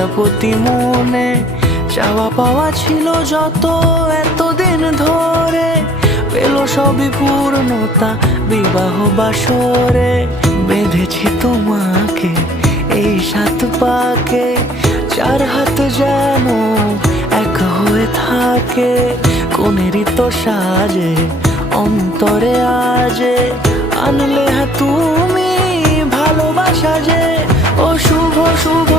প্রজাপতি মনে চাওয়া পাওয়া ছিল যত এতদিন ধরে, পেল সবই পূর্ণতা বিবাহ বাসরে। বেঁধেছি তোমাকে এই 7 পাকে, 4 হাত যেন এক হয়ে থাকে। কোনেরই তো সাজে অন্তরে আজে আনলে তুমি ভালোবাসা যে। ও শুভ শুভ